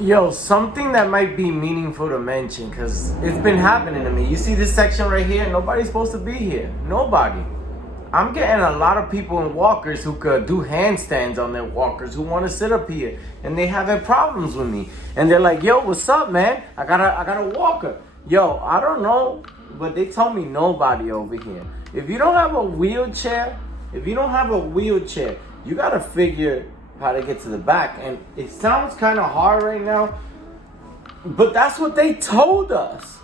Yo, something that might be meaningful to mention, because it's been happening to me. You see this section right here? Nobody's supposed to be here. Nobody. I'm getting a lot of people in walkers who could do handstands on their walkers, who want to sit up here, and they having problems with me. And they're like, yo, what's up, man? I got a walker. Yo, I don't know, but they told me nobody over here. If you don't have a wheelchair, you gotta figure how to get to the back. And it sounds kind of hard right now, but that's what they told us.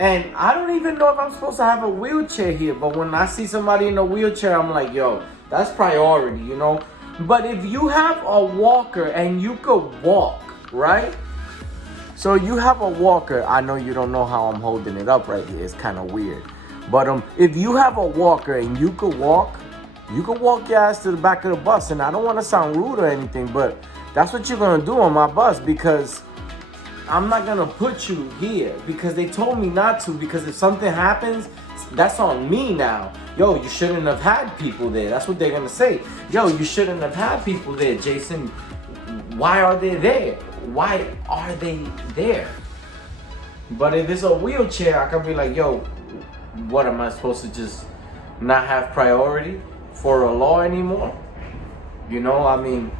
And I don't even know if I'm supposed to have a wheelchair here, but when I see somebody in a wheelchair, I'm like, yo, that's priority, you know? But if you have a walker and you could walk, right? So you have a walker. I know you don't know how I'm holding it up right here. It's kind of weird. But if you have a walker and you could walk your ass to the back of the bus. And I don't want to sound rude or anything, but that's what you're going to do on my bus, because I'm not going to put you here because they told me not to, because if something happens, that's on me now. Yo, you shouldn't have had people there. That's what they're going to say. Yo, you shouldn't have had people there, Jason. Why are they there? Why are they there? But if it's a wheelchair, I can be like, yo, what, am I supposed to just not have priority for a law anymore? You know, I mean,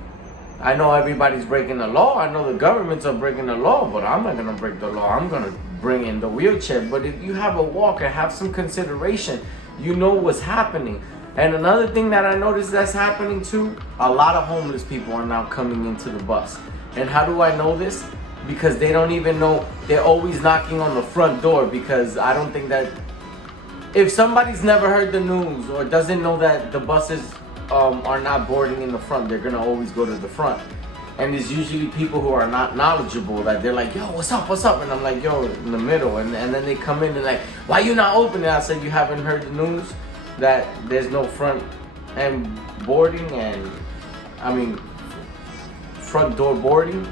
I know everybody's breaking the law. I know the governments are breaking the law, but I'm not going to break the law. I'm going to bring in the wheelchair. But if you have a walker, have some consideration. You know what's happening. And another thing that I noticed that's happening too, a lot of homeless people are now coming into the bus. And how do I know this? Because they don't even know. They're always knocking on the front door, because I don't think that if somebody's never heard the news or doesn't know that the buses are not boarding in the front, they're gonna always go to the front. And it's usually people who are not knowledgeable that they're like, yo, what's up? And I'm like, yo, in the middle. And then they come in and like, why you not opening? I said, you haven't heard the news that there's no front end boarding, and I mean front door boarding.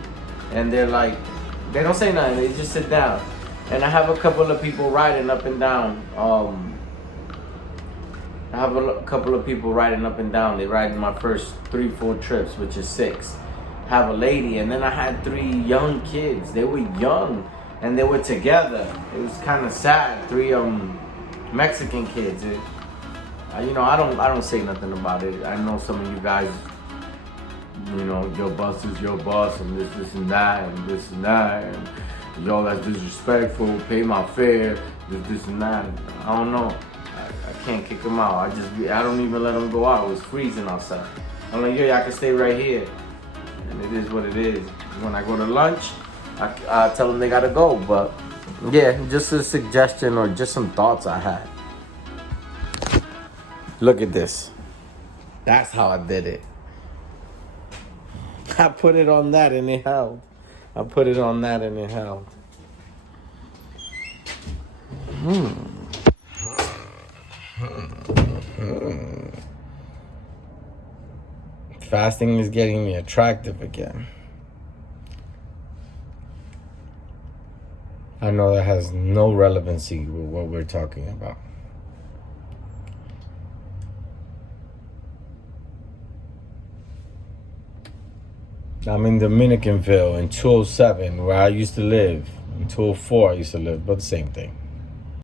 And they're like, they don't say nothing, they just sit down. And I have a couple of people riding up and down. I have a couple of people riding up and down. They ride in my first 3-4 trips, which is 6. Have a lady, and then I had 3 young kids. They were young, and they were together. It was kind of sad. 3 Mexican kids. You know, I don't say nothing about it. I know some of you guys, you know, your bus is your bus, and this and that, and this and that, and yo, that's disrespectful. Pay my fare. This and that. I don't know. I can't kick them out. I don't even let them go out. It was freezing outside. I'm like, yo, y'all can stay right here. And it is what it is. When I go to lunch, I tell them they gotta go. But yeah, just a suggestion or just some thoughts I had. Look at this. That's how I did it. I put it on that and it held. Fasting is getting me attractive again. I know that has no relevancy with what we're talking about. I'm in Dominicanville in 207, where I used to live. In 204, I used to live, but the same thing.